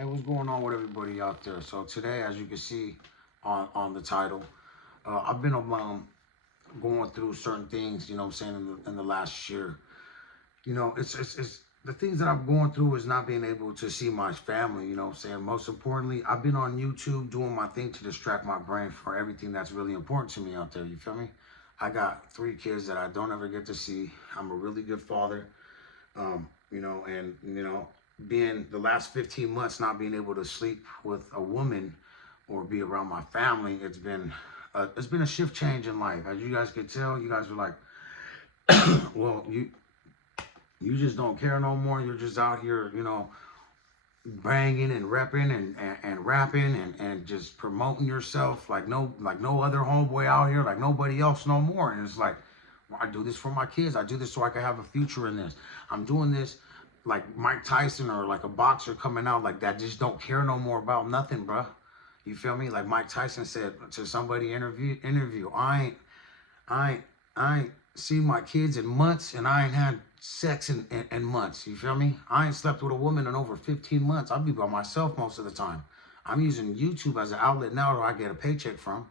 Hey, what's going on with everybody out there? So today, as you can see on the title, I've been going through certain things, you know what I'm saying, in the last year. You know, it's the things that I'm going through is not being able to see my family, you know what I'm saying? Most importantly, I've been on YouTube doing my thing to distract my brain for everything that's really important to me out there, you feel me? I got 3 kids that I don't ever get to see. I'm a really good father. And being the last 15 months not being able to sleep with a woman or be around my family, it's been a shift change in life. As you guys could tell, you guys are like, well, you just don't care no more. You're just out here, banging and repping and rapping and just promoting yourself like no other homeboy out here, like nobody else no more. And it's like, well, I do this for my kids. I do this so I can have a future in this. I'm doing this like Mike Tyson or like a boxer coming out like that. Just don't care no more about nothing, bruh. You feel me? Like Mike Tyson said to somebody interview. I ain't seen my kids in months, and I ain't had sex in months. You feel me? I ain't slept with a woman in over 15 months. I'll be by myself most of the time. I'm using YouTube as an outlet now that I get a paycheck from.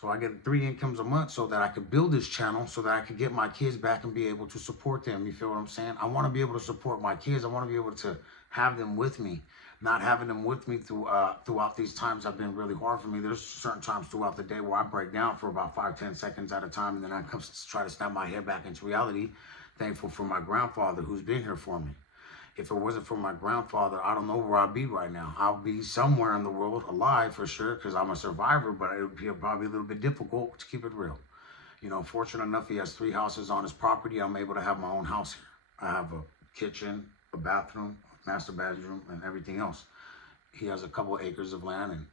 So I get 3 incomes a month so that I could build this channel so that I could get my kids back and be able to support them. You feel what I'm saying? I want to be able to support my kids. I want to be able to have them with me. Not having them with me throughout these times have been really hard for me. There's certain times throughout the day where I break down for about 5-10 seconds at a time, and then I come to try to snap my head back into reality. Thankful for my grandfather who's been here for me. If it wasn't for my grandfather, I don't know where I'd be right now. I'll be somewhere in the world alive for sure, because I'm a survivor, but it would be probably a little bit difficult to keep it real. You know, fortunate enough, he has 3 houses on his property. I'm able to have my own house here. I have a kitchen, a bathroom, a master bedroom, and everything else. He has a couple of acres of land, and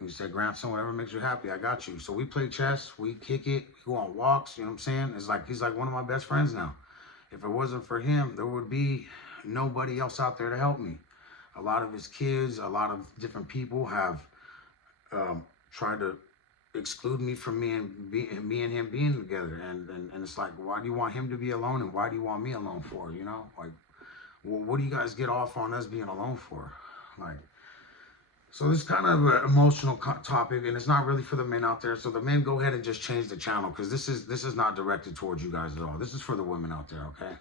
he said, grandson, whatever makes you happy, I got you. So we play chess, we kick it, we go on walks, you know what I'm saying? It's like, he's like one of my best friends now. If it wasn't for him, there would be nobody else out there to help me. A lot of his kids, a lot of different people have tried to exclude me from me and him being together. And it's like, why do you want him to be alone, and why do you want me alone for? Like, well, what do you guys get off on us being alone for? Like, so this is kind of an emotional topic, and it's not really for the men out there. So the men, go ahead and just change the channel, because this is not directed towards you guys at all. This is for the women out there, okay?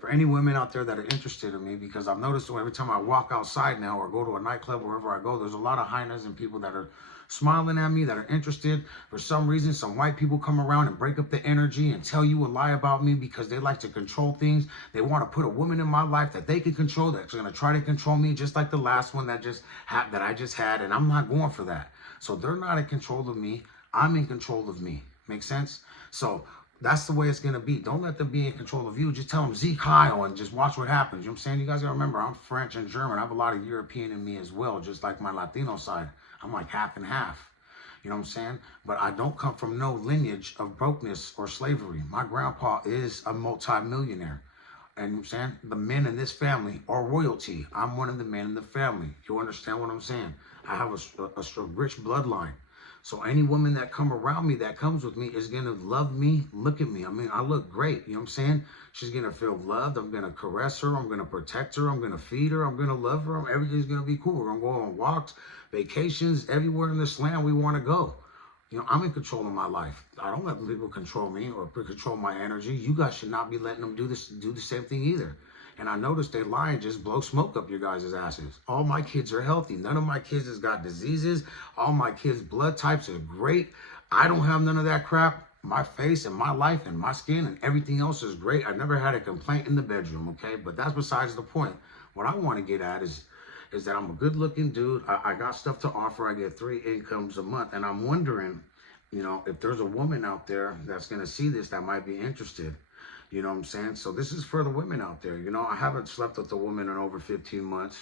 For any women out there that are interested in me, because I've noticed every time I walk outside now or go to a nightclub, wherever I go, there's a lot of hyenas and people that are smiling at me, that are interested. For some reason, some white people come around and break up the energy and tell you a lie about me because they like to control things. They want to put a woman in my life that they can control, that's going to try to control me, just like the last one that I just had, and I'm not going for that. So they're not in control of me. I'm in control of me. Make sense? So that's the way it's going to be. Don't let them be in control of you. Just tell them Zeke Heil and just watch what happens. You know what I'm saying? You guys got to remember, I'm French and German. I have a lot of European in me as well, just like my Latino side. I'm like half and half. You know what I'm saying? But I don't come from no lineage of brokenness or slavery. My grandpa is a multi-millionaire. And you know what I'm saying? The men in this family are royalty. I'm one of the men in the family. You understand what I'm saying? I have a rich bloodline. So any woman that come around me, that comes with me, is going to love me. Look at me. I mean, I look great. You know what I'm saying? She's going to feel loved. I'm going to caress her. I'm going to protect her. I'm going to feed her. I'm going to love her. Everything's going to be cool. We're going to go on walks, vacations, everywhere in this land we want to go. I'm in control of my life. I don't let people control me or control my energy. You guys should not be letting them do the same thing either. And I noticed they lie and just blow smoke up your guys' asses. All my kids are healthy. None of my kids has got diseases. All my kids' blood types are great. I don't have none of that crap. My face and my life and my skin and everything else is great. I never had a complaint in the bedroom, okay? But that's besides the point. What I want to get at is that I'm a good-looking dude. I got stuff to offer. I get 3 incomes a month. And I'm wondering, if there's a woman out there that's going to see this that might be interested. You know what I'm saying? So this is for the women out there. I haven't slept with a woman in over 15 months.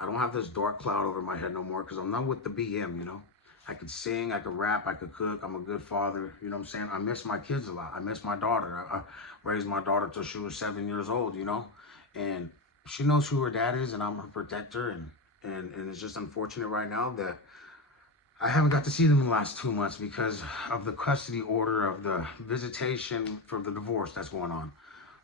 I don't have this dark cloud over my head no more because I'm not with the BM, I could sing, I could rap, I could cook. I'm a good father. You know what I'm saying? I miss my kids a lot. I miss my daughter. I raised my daughter till she was 7 years old, and she knows who her dad is, and I'm her protector. And it's just unfortunate right now that I haven't got to see them in the last 2 months because of the custody order of the visitation for the divorce that's going on.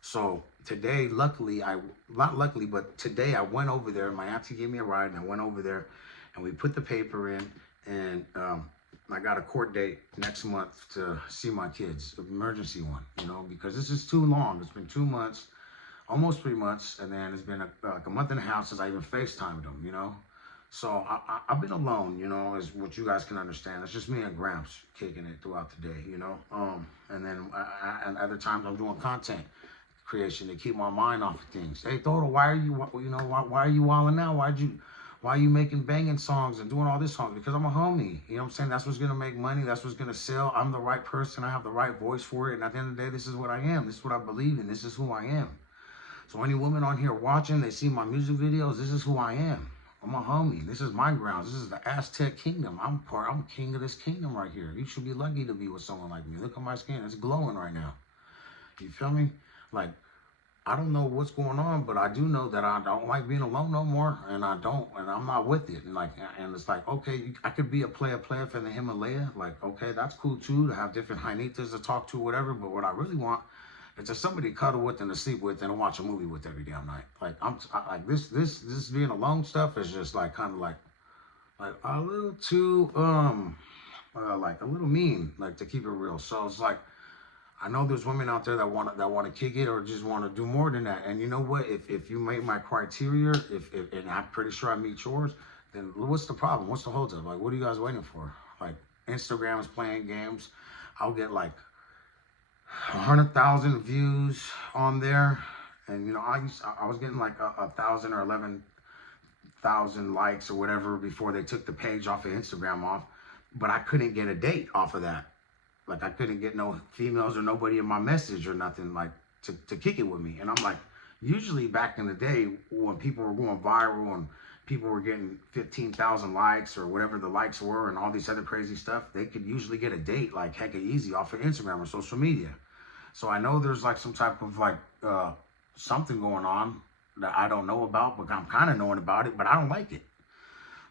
So today, luckily, not luckily, but today I went over there. My auntie gave me a ride, and I went over there, and we put the paper in, and I got a court date next month to see my kids, emergency one, because this is too long. It's been 2 months, almost 3 months, and then it's been like a month and a half since I even FaceTimed them. So I've been alone, is what you guys can understand. It's just me and Gramps kicking it throughout the day, and then and other times I'm doing content creation to keep my mind off of things. Hey, Thoro, why are you, why are you wilding now? Why are you making banging songs and doing all this songs? Because I'm a homie. You know what I'm saying? That's what's gonna make money. That's what's gonna sell. I'm the right person. I have the right voice for it. And at the end of the day, this is what I am. This is what I believe in. This is who I am. So any women on here watching, they see my music videos. This is who I am. I'm a homie. This is my grounds. This is the Aztec kingdom. I'm king of this kingdom right here. You should be lucky to be with someone like me. Look at my skin. It's glowing right now. You feel me? Like, I don't know what's going on, but I do know that I don't like being alone no more, and I'm not with it. And it's like, okay, I could be a player for the Himalaya. Like, okay, that's cool too, to have different Hainitas to talk to, whatever. But what I really want is just somebody to cuddle with and to sleep with and to watch a movie with every damn night. Like, like this being alone stuff is just like kind of like a little too like a little mean, like, to keep it real. So it's like, I know there's women out there that want to kick it or just want to do more than that. And you know what? If you make my criteria, and I'm pretty sure I meet yours, then what's the problem? What's the holdup? Like, what are you guys waiting for? Like, Instagram is playing games. I'll get like 100,000 views on there, and I was getting like 1,000 or 11,000 likes or whatever before they took the page off of Instagram off, but I couldn't get a date off of that. Like, I couldn't get no females or nobody in my message or nothing, like, to kick it with me. And I'm like, usually back in the day when people were going viral and people were getting 15,000 likes or whatever the likes were and all these other crazy stuff, they could usually get a date like hecka easy off of Instagram or social media. So I know there's like some type of like something going on that I don't know about, but I'm kind of knowing about it, but I don't like it.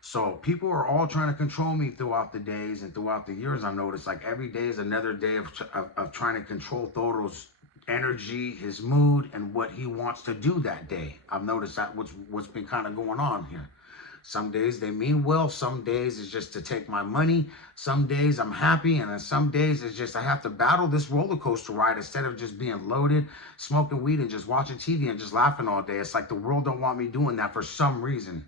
So people are all trying to control me throughout the days and throughout the years. I've noticed like every day is another day of trying to control Thoro's energy, his mood, and what he wants to do that day. I've noticed that what's been kind of going on here. Some days they mean well. Some days it's just to take my money. Some days I'm happy. And then some days it's just I have to battle this roller coaster ride instead of just being loaded, smoking weed and just watching TV and just laughing all day. It's like the world don't want me doing that for some reason,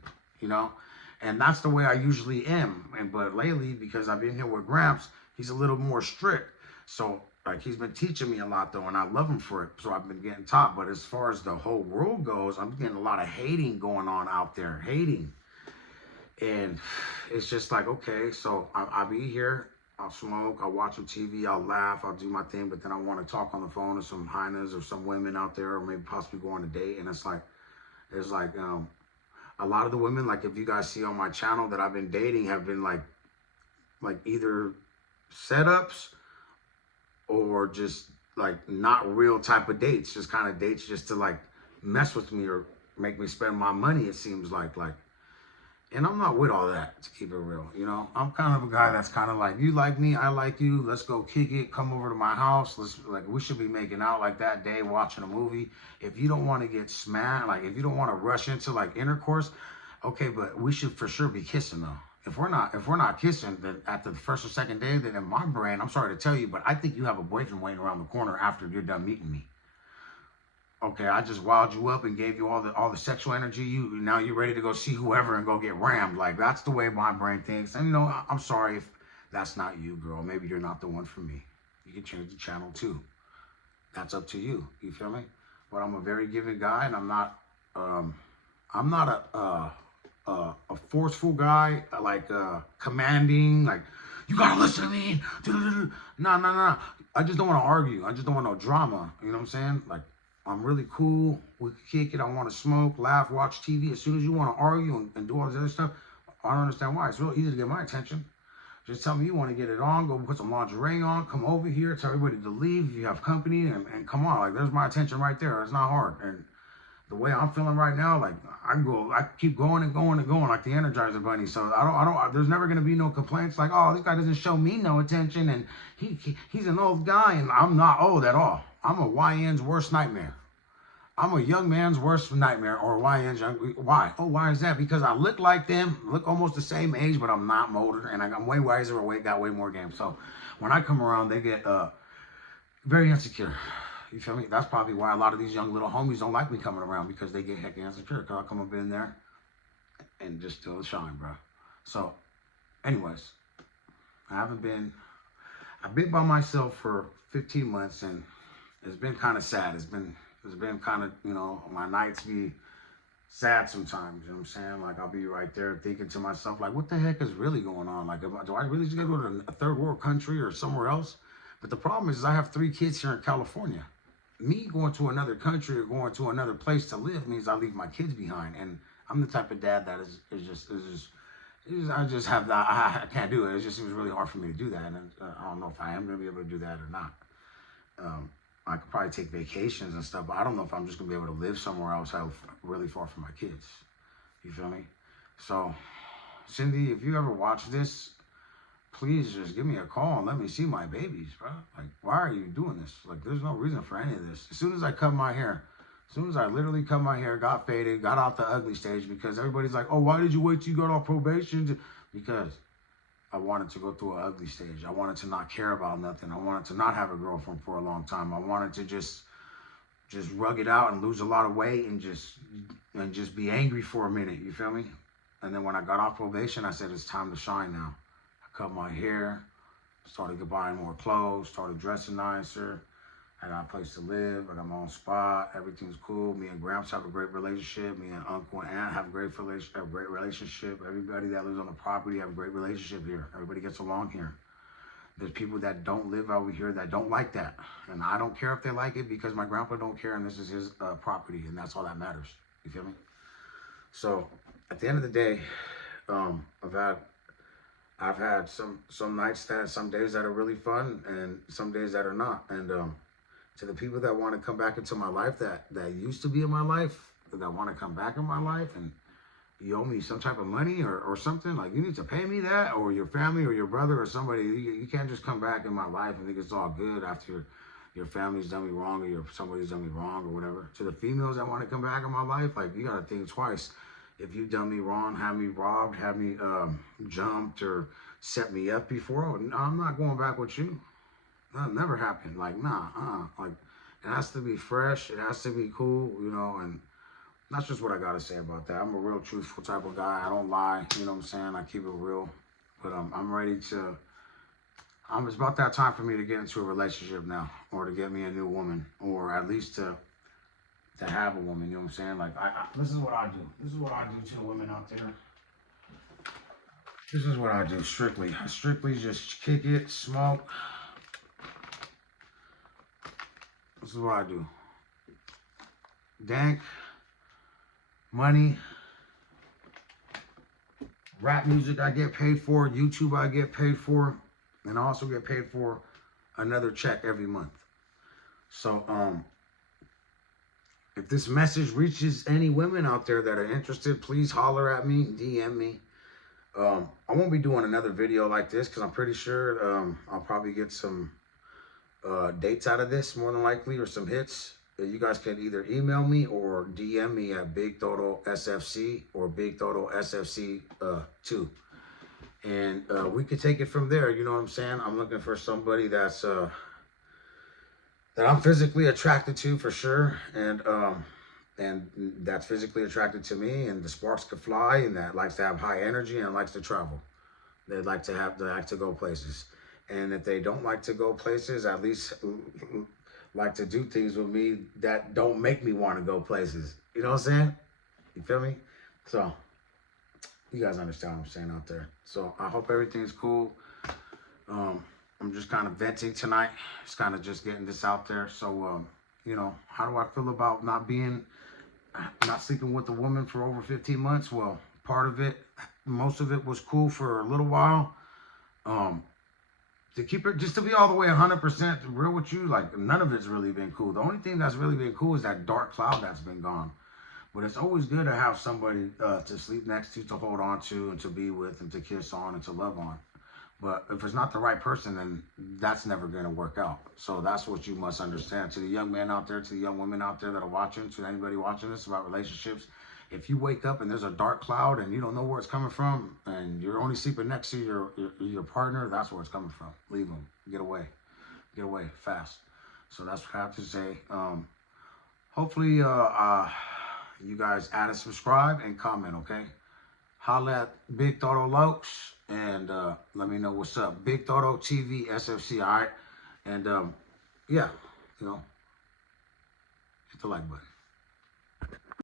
And that's the way I usually am. But lately, because I've been here with Gramps, he's a little more strict. So like he's been teaching me a lot though, and I love him for it. So I've been getting taught. But as far as the whole world goes, I'm getting a lot of hating going on out there. Hating. And it's just like, okay, so I'll be here. I'll smoke. I'll watch some TV. I'll laugh. I'll do my thing. But then I want to talk on the phone to some hyenas or some women out there, or maybe possibly go on a date. And it's like a lot of the women, like if you guys see on my channel that I've been dating, have been like either setups or just like not real type of dates, just kind of dates just to like mess with me or make me spend my money, it seems like. And I'm not with all that, to keep it real. I'm kind of a guy that's kind of like, you like me, I like you, let's go kick it, come over to my house, we should be making out like that day, watching a movie. If you don't want to get smacked, like if you don't want to rush into like intercourse, okay, but we should for sure be kissing though. If we're not kissing, then at the first or second day, then in my brain, I'm sorry to tell you, but I think you have a boyfriend waiting around the corner after you're done meeting me. Okay, I just wild you up and gave you all the sexual energy. Now you're ready to go see whoever and go get rammed. Like, that's the way my brain thinks. And I'm sorry if that's not you, girl. Maybe you're not the one for me. You can change the channel too. That's up to you. You feel me? But I'm a very giving guy, and I'm not a forceful guy, like commanding, like you gotta listen to me. No. I just don't want to argue. I just don't want no drama. You know what I'm saying? Like, I'm really cool. We can kick it. I want to smoke, laugh, watch TV. As soon as you want to argue and do all this other stuff, I don't understand why. It's real easy to get my attention. Just tell me you want to get it on. Go put some lingerie on. Come over here. Tell everybody to leave if you have company. And come on. Like, there's my attention right there. It's not hard. And the way I'm feeling right now, like, I keep going and going and going like the Energizer Bunny. So there's never going to be no complaints like, oh, this guy doesn't show me no attention. And he's an old guy. And I'm not old at all. I'm a YN's worst nightmare. I'm a young man's worst nightmare, or YN's young. Why? Oh, why is that? Because I look like them, look almost the same age, but I'm not older, and I'm way wiser, or got way more game. So when I come around, they get very insecure. You feel me? That's probably why a lot of these young little homies don't like me coming around, because they get heck insecure. Because I come up in there and just still shine, bro. So, anyways, I've been by myself for 15 months, and it's been kind of sad. It's been kind of, you know, my nights be sad sometimes, you know what I'm saying? Like, I'll be right there thinking to myself, like, what the heck is really going on? Like, do I really just gotta go to a third world country or somewhere else? But the problem is I have 3 kids here in California. Me going to another country or going to another place to live means I leave my kids behind. And I'm the type of dad that I just have that, I can't do it. It just seems really hard for me to do that. And I don't know if I am going to be able to do that or not. I could probably take vacations and stuff, but I don't know if I'm just gonna be able to live somewhere else really far from my kids. You feel me? So, Cindy, if you ever watch this, please just give me a call and let me see my babies, bro. Like, why are you doing this? Like, there's no reason for any of this. As soon as I cut my hair, literally cut my hair, got faded, got out the ugly stage, because everybody's like, oh, why did you wait till you got off probation? Because I wanted to go through an ugly stage. I wanted to not care about nothing. I wanted to not have a girlfriend for a long time. I wanted to just rug it out and lose a lot of weight and just be angry for a minute. You feel me? And then when I got off probation, I said, it's time to shine now. I cut my hair, started buying more clothes, started dressing nicer. I got a place to live. I got my own spot. Everything's cool. Me and Gramps have a great relationship. Me and Uncle and Aunt have a great relationship. Everybody that lives on the property have a great relationship here. Everybody gets along here. There's people that don't live over here that don't like that. And I don't care if they like it, because my grandpa don't care, and this is his property, and that's all that matters. You feel me? So at the end of the day, I've had some nights some days that are really fun and some days that are not. And to the people that want to come back into my life, that used to be in my life, that want to come back in my life, and you owe me some type of money or something, like, you need to pay me that, or your family or your brother or somebody. You can't just come back in my life and think it's all good after your family's done me wrong, or somebody's done me wrong or whatever. To the females that want to come back in my life, like, you got to think twice. If you've done me wrong, had me robbed, had me jumped, or set me up before, I'm not going back with you. That never happened. Like, nah, like, it has to be fresh. It has to be cool, you know, and that's just what I got to say about that. I'm a real truthful type of guy. I don't lie, you know what I'm saying? I keep it real. But I'm ready to, it's about that time for me to get into a relationship now, or to get me a new woman, or at least to have a woman, you know what I'm saying? Like, this is what I do. This is what I do to the women out there. This is what I do, strictly. I strictly just kick it, smoke. This is what I do. Dank, money, rap music I get paid for, YouTube I get paid for, and I also get paid for another check every month. So, if this message reaches any women out there that are interested, please holler at me, DM me. I won't be doing another video like this, because I'm pretty sure I'll probably get some dates out of this, more than likely, or some hits. You guys can either email me or DM me at Big Toto SFC or Big Toto SFC 2. And we could take it from there, you know what I'm saying? I'm looking for somebody that's that I'm physically attracted to, for sure, and that's physically attracted to me, and the sparks could fly, and that likes to have high energy and likes to travel. They like to go places. And if they don't like to go places, at least like to do things with me that don't make me want to go places. You know what I'm saying? You feel me? So, you guys understand what I'm saying out there. So, I hope everything's cool. I'm just kind of venting tonight. Just kind of just getting this out there. So, you know, how do I feel about not sleeping with a woman for over 15 months? Well, most of it was cool for a little while. To keep it, just to be all the way 100% real with you, like, none of it's really been cool. The only thing that's really been cool is that dark cloud that's been gone. But it's always good to have somebody to sleep next to hold on to, and to be with, and to kiss on, and to love on. But if it's not the right person, then that's never going to work out. So that's what you must understand. To the young men out there, to the young women out there that are watching, to anybody watching this about relationships, if you wake up and there's a dark cloud and you don't know where it's coming from, and you're only sleeping next to your partner, that's where it's coming from. Leave them. Get away fast. So that's what I have to say. Hopefully, you guys add and subscribe and comment, okay? Holla at Big Thotto Lokes and let me know what's up. Big Thotto TV SFC, all right? And yeah, hit the like button.